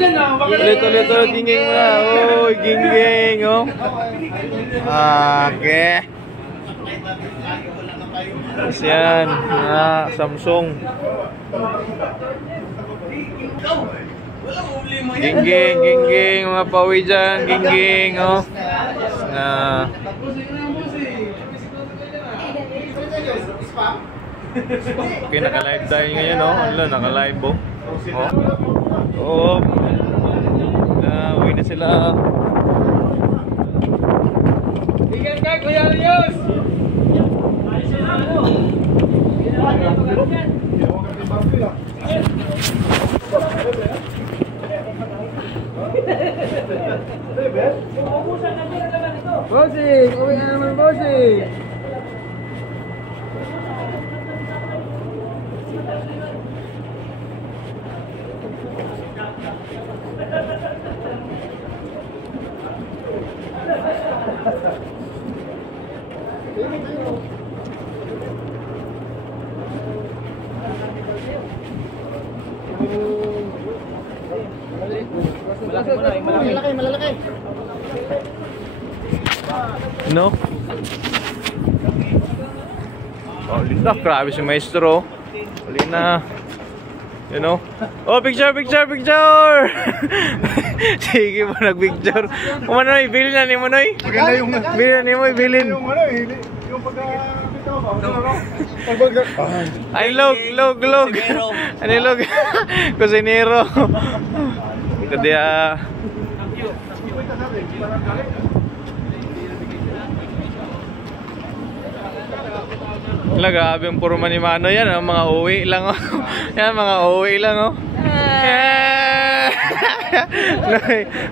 Ulit, gingging mo na. Uy, gingging, oh. Okay. Tapos yan, Samsung. Gingging, mga pawi dyan, gingging, oh. Okay, naka-live tayo ngayon, oh. Wala, naka-live, oh. Uwi na sila. Ingat ka, Kuya Rios! Bossing! Uwi na naman, bossing! Malalaki. No? Oh, linda, grabe si maestro. Huli na. You know? Oh, picture! Sige mo, nag-picture. Kumanoy, bilin na ni Manoy. Bilin na ni mo, bilin. Yung ay, log. Ano yung log? Kusinero. Ito dia. Grabe yung puro manimano yan, oh. Mga uwi lang, oh. Yan, mga uwi lang, oh.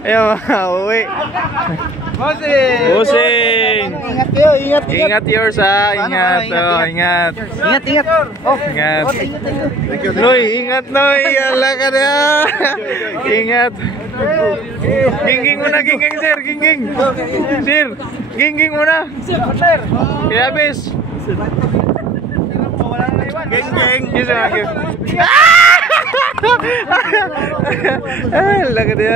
Ayan, mga uwi. Bossing! Ingat yours, ha. Ingat. Oh, ingat. Noy, ingat, Noy. Ala ka na. Ingat. Gingging muna, sir. Sir, gingging muna. Iabis. Geng. Ala ka na.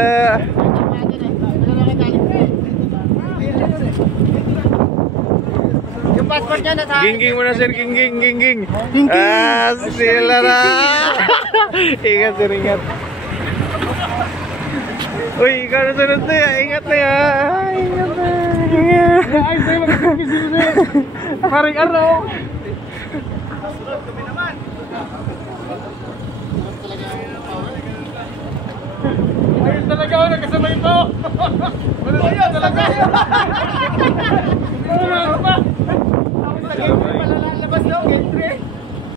Yung passport niya nasa... Gingging muna, sir. Gingging. Sila na. Ingat, sir. Ingat. Uy, ikaw na sunod na yan. Ingat na yan. Ay, sa'yo magkakabisi na. Paring araw. Sunod kami naman. Ayun talaga ako, nagkasabay po. Wala talaga. Wala pa.